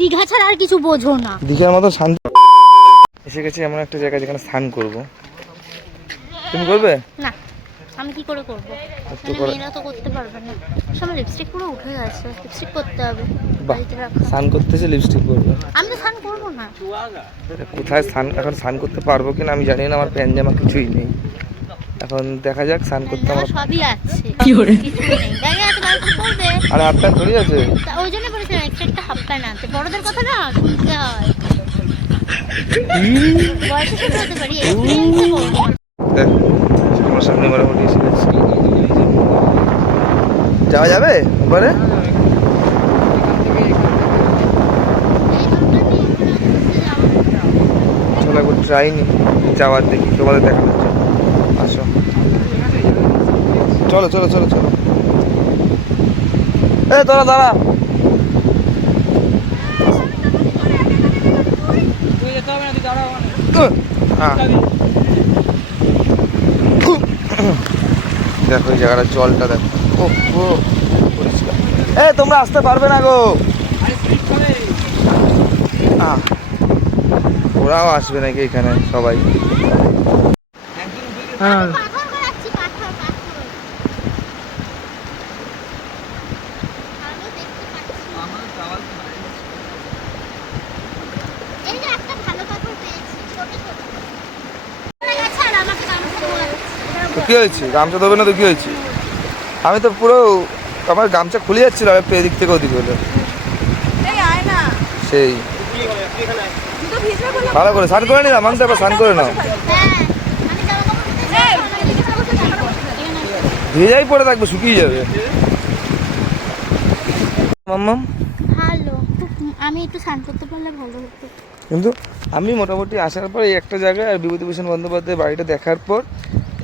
দীঘা ছাড়া আর কিছু বোঝো না। দীঘার মতো শান্তি। এসে গেছি এমন একটা জায়গা যেখানে স্নান করব। তুমি করবে? না, আমি কি করে করব? মেয়েরা তো করতে পারবে না। আমার লিপস্টিক পুরো উঠে গেছে, লিপস্টিক করতে হবে। বাড়িতে রাখা। স্নান করতেছে লিপস্টিক করবে? আমি তো স্নান করবো না। কোথায় স্নান, এখন স্নান করতে পারবো কিনা আমি জানি না, আমার প্যান্ট জামা কিছুই নেই। এখন দেখা যাক স্নান করতে। আমার সবই আছে, কিছুই নেই। ব্যাগে আছে, বাড়িতে করবে। আরে হাফ প্যান্ট ধরে আছে, ওই জন্য বলেছিলাম একটা হাফ প্যান্ট আনতে। বড়দের কথা না শুনতে হয়। বয়সে ছোট হতে পারি, এক্সপেরিয়েন্সে করবো। দেখ আমার সামনে মোটামুটি এসে গেছে। যাওয়া যাবে ওপারে? চলো একবার ট্রাই নি যাওয়ার, দেখি তোমাদের দেখানোর জন্য। আসো, চলো চলো চলো চলো। এ তোরা দাঁড়া। দেখো এই জায়গাটা, জলটা দেখো। ও পরিষ্কার। এ তোমরা আসতে পারবে না গো। ওরাও আসবে নাকি এখানে সবাই? হ্যাঁ তো কি হয়েছে? গামছা দেবে না তো কি হয়েছে? আমি তো পুরো আমার গামছা খুলে যাচ্ছিল একটু এদিক থেকে ওদিক হলে। সেই ভালো করে স্নান করে নিলাম, আমি তো এবার স্নান করে নাও। ভেজাই পড়ে থাকবে, শুকিয়ে যাবে। মাম্মাম ভালো, আমি একটু স্নান করতে পারলে ভালো হতো। কিন্তু আমি মোটামুটি আসার পর এই একটা জায়গায় আর বিভূতিভূষণ বন্দ্যোপাধ্যায়ের বাড়িটা দেখার পর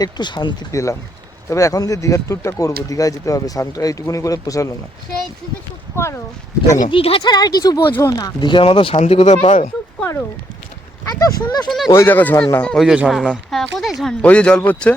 একটু শান্তি পেলাম। তবে এখন যে দীঘার ট্যুরটা করবো, দীঘায় যেতে হবে, শান্তি এইটুকুনি করে পোষালো না। সেই তুমি চুপ করো, দীঘা ছাড়া আর কিছু বোঝো না। দীঘার মতো শান্তি কোথায় পায়? চুপ করো, এত সুন্দর সুন্দর। ওই দেখো ঝর্ণা, ওই যে ঝর্ণা। হ্যাঁ, কোথায় ঝর্ণা? ওই যে জল পড়ছে।